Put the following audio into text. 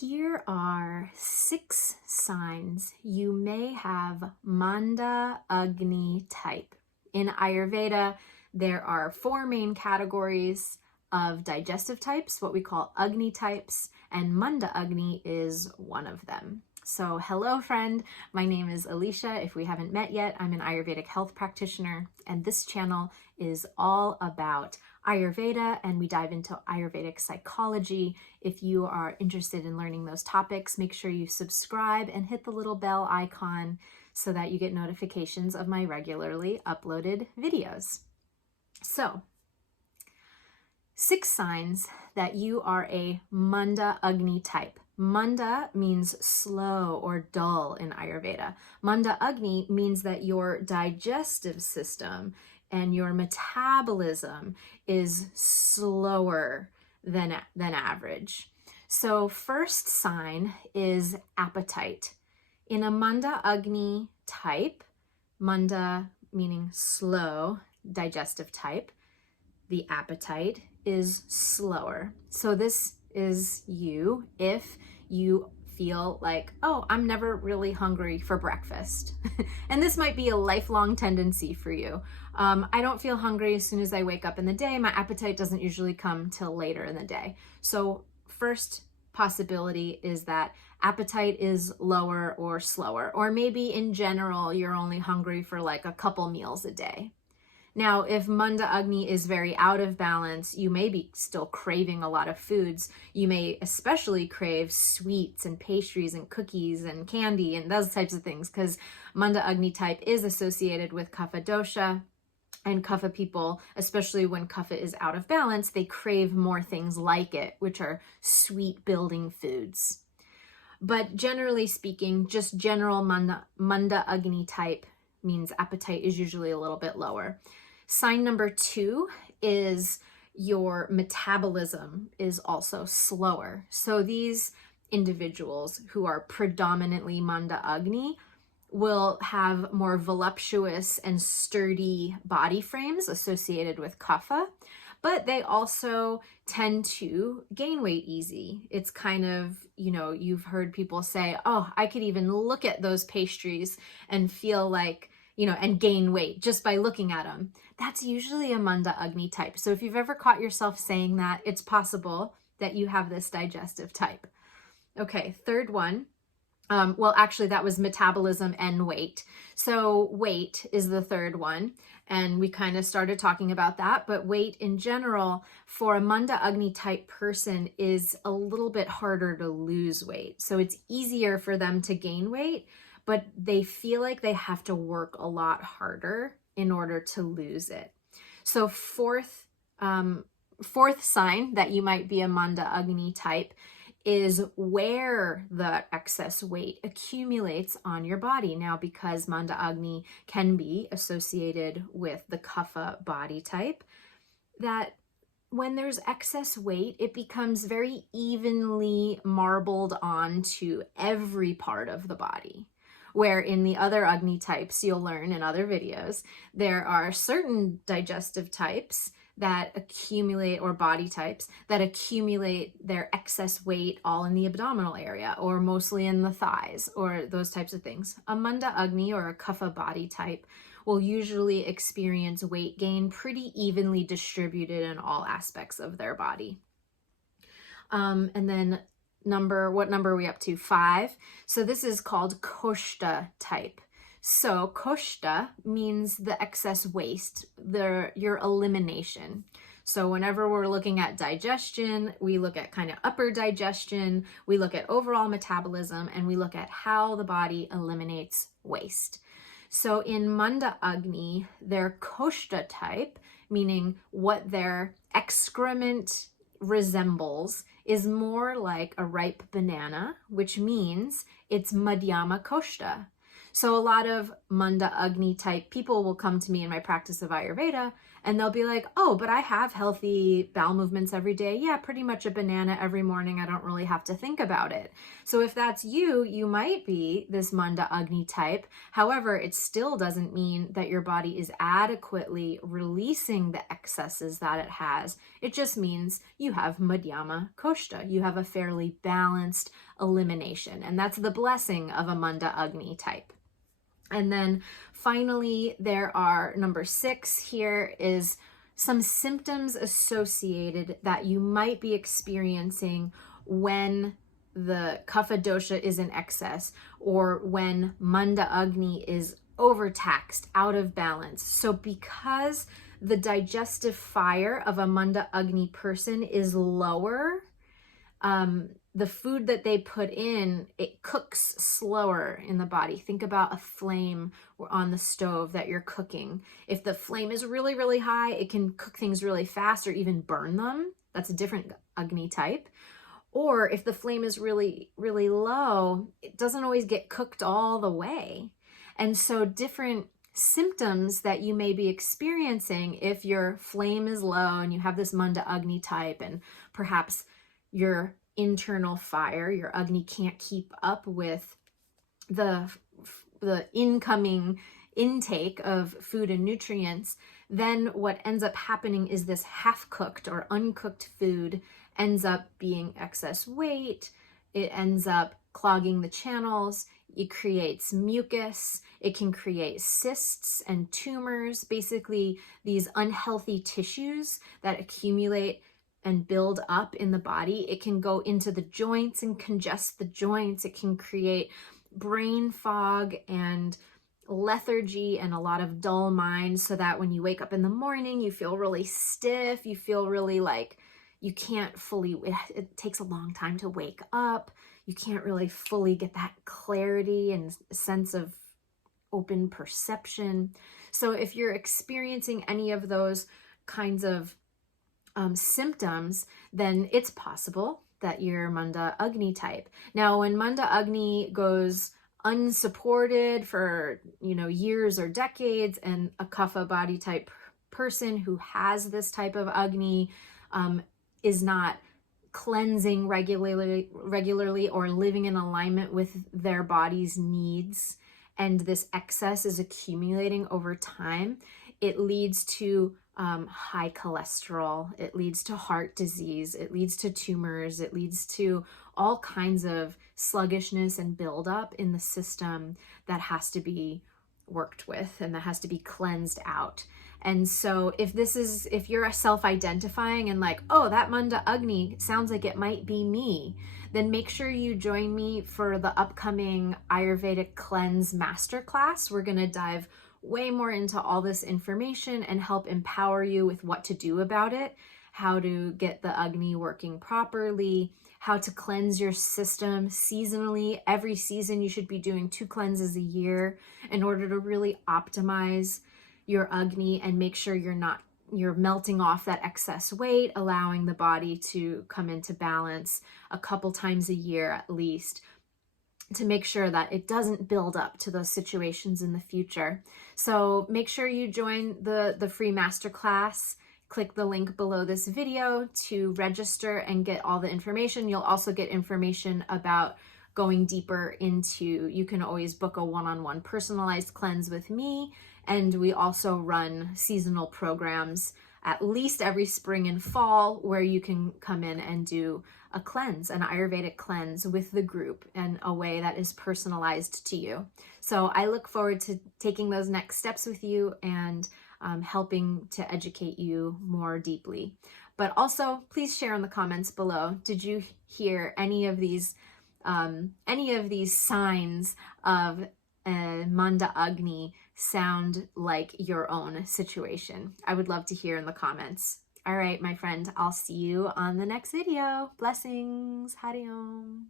Here are 6 signs you may have Manda Agni type. In Ayurveda, there are 4 main categories of digestive types, what we call Agni types, and Manda Agni is one of them. So hello friend, my name is Alicia. If we haven't met yet, I'm an Ayurvedic health practitioner, and this channel is all about Ayurveda, and we dive into Ayurvedic psychology. If you are interested in learning those topics, make sure you subscribe and hit the little bell icon so that you get notifications of my regularly uploaded videos. So, 6 signs that you are a Manda Agni type. Manda means slow or dull in Ayurveda. Manda Agni means that your digestive system and your metabolism is slower than average. So first sign is appetite. In a Manda Agni type, Manda meaning slow digestive type, the appetite is slower. So this is you if you feel like, oh, I'm never really hungry for breakfast. And this might be a lifelong tendency for you. I don't feel hungry as soon as I wake up in the day. My appetite doesn't usually come till later in the day. So first possibility is that appetite is lower or slower, or maybe in general, you're only hungry for like a couple meals a day. Now, if Manda Agni is very out of balance, you may be still craving a lot of foods. You may especially crave sweets and pastries and cookies and candy and those types of things, because Manda Agni type is associated with Kapha dosha. And Kapha people, especially when Kapha is out of balance, they crave more things like it, which are sweet building foods. But generally speaking, just general Manda Agni type means appetite is usually a little bit lower. Sign number 2 is your metabolism is also slower. So these individuals who are predominantly Manda Agni will have more voluptuous and sturdy body frames associated with Kapha, but they also tend to gain weight easy. It's kind of, you've heard people say, oh, I could even look at those pastries and feel like, and gain weight just by looking at them. That's usually a Manda Agni type. So if you've ever caught yourself saying that, it's possible that you have this digestive type. Okay, third one. Well, actually, that was metabolism and weight. So weight is the third one. And we kind of started talking about that. But weight in general for a Manda Agni type person is a little bit harder to lose weight. So it's easier for them to gain weight, but they feel like they have to work a lot harder in order to lose it. So fourth sign that you might be a Manda Agni type is where the excess weight accumulates on your body. Now, because Manda Agni can be associated with the Kapha body type, that when there's excess weight, it becomes very evenly marbled onto every part of the body. Where in the other Agni types, you'll learn in other videos, there are certain digestive types that accumulate, or body types that accumulate their excess weight all in the abdominal area or mostly in the thighs or those types of things. A Manda Agni or a Kapha body type will usually experience weight gain pretty evenly distributed in all aspects of their body. And then what number are we up to? 5. So this is called Koshta type. So Koshta means the excess waste, your elimination. So whenever we're looking at digestion, we look at kind of upper digestion, we look at overall metabolism, and we look at how the body eliminates waste. So in Manda Agni, their Koshta type, meaning what their excrement resembles, is more like a ripe banana, which means it's Madhyama Koshta. So a lot of Manda Agni type people will come to me in my practice of Ayurveda And they'll be like, oh, but I have healthy bowel movements every day. Yeah, pretty much a banana every morning. I don't really have to think about it. So if that's you, you might be this Manda Agni type. However, it still doesn't mean that your body is adequately releasing the excesses that it has. It just means you have Madhyama Koshta. You have a fairly balanced elimination. And that's the blessing of a Manda Agni type. And then finally, there are number 6 here is some symptoms associated that you might be experiencing when the Kapha dosha is in excess or when Manda Agni is overtaxed, out of balance. So because the digestive fire of a Manda Agni person is lower, the food that they put in, it cooks slower in the body. Think about a flame on the stove that you're cooking. If the flame is really, really high, it can cook things really fast or even burn them. That's a different Agni type. Or if the flame is really, really low, it doesn't always get cooked all the way. And so different symptoms that you may be experiencing if your flame is low and you have this Manda Agni type, and perhaps your internal fire, your Agni can't keep up with the incoming intake of food and nutrients, then what ends up happening is this half-cooked or uncooked food ends up being excess weight. It ends up clogging the channels. It creates mucus. It can create cysts and tumors, basically these unhealthy tissues that accumulate and build up in the body. It can go into the joints and congest the joints. It can create brain fog and lethargy and a lot of dull minds, so that when you wake up in the morning, you feel really stiff. You feel really like you can't fully, it takes a long time to wake up. You can't really fully get that clarity and sense of open perception. So if you're experiencing any of those kinds of symptoms, then it's possible that you're Manda Agni type. Now, when Manda Agni goes unsupported for, years or decades, and a Kapha body type person who has this type of Agni is not cleansing regularly or living in alignment with their body's needs, and this excess is accumulating over time, it leads to high cholesterol, it leads to heart disease, it leads to tumors, it leads to all kinds of sluggishness and buildup in the system that has to be worked with and that has to be cleansed out. And so if you're self-identifying and like, oh, that Manda Agni sounds like it might be me, then make sure you join me for the upcoming Ayurvedic Cleanse Masterclass. We're going to dive way more into all this information and help empower you with what to do about it, how to get the Agni working properly, how to cleanse your system seasonally. Every season you should be doing 2 cleanses a year in order to really optimize your Agni and make sure you're melting off that excess weight, allowing the body to come into balance a couple times a year at least, to make sure that it doesn't build up to those situations in the future. So make sure you join the free masterclass. Click the link below this video to register and get all the information. You'll also get information about going deeper into, you can always book a one-on-one personalized cleanse with me. And we also run seasonal programs at least every spring and fall where you can come in and do a cleanse, an Ayurvedic cleanse with the group in a way that is personalized to you. So I look forward to taking those next steps with you and helping to educate you more deeply. But also, please share in the comments below. Did you hear any of these signs of Manda Agni sound like your own situation? I would love to hear in the comments. All right, my friend, I'll see you on the next video. Blessings. Hari Om.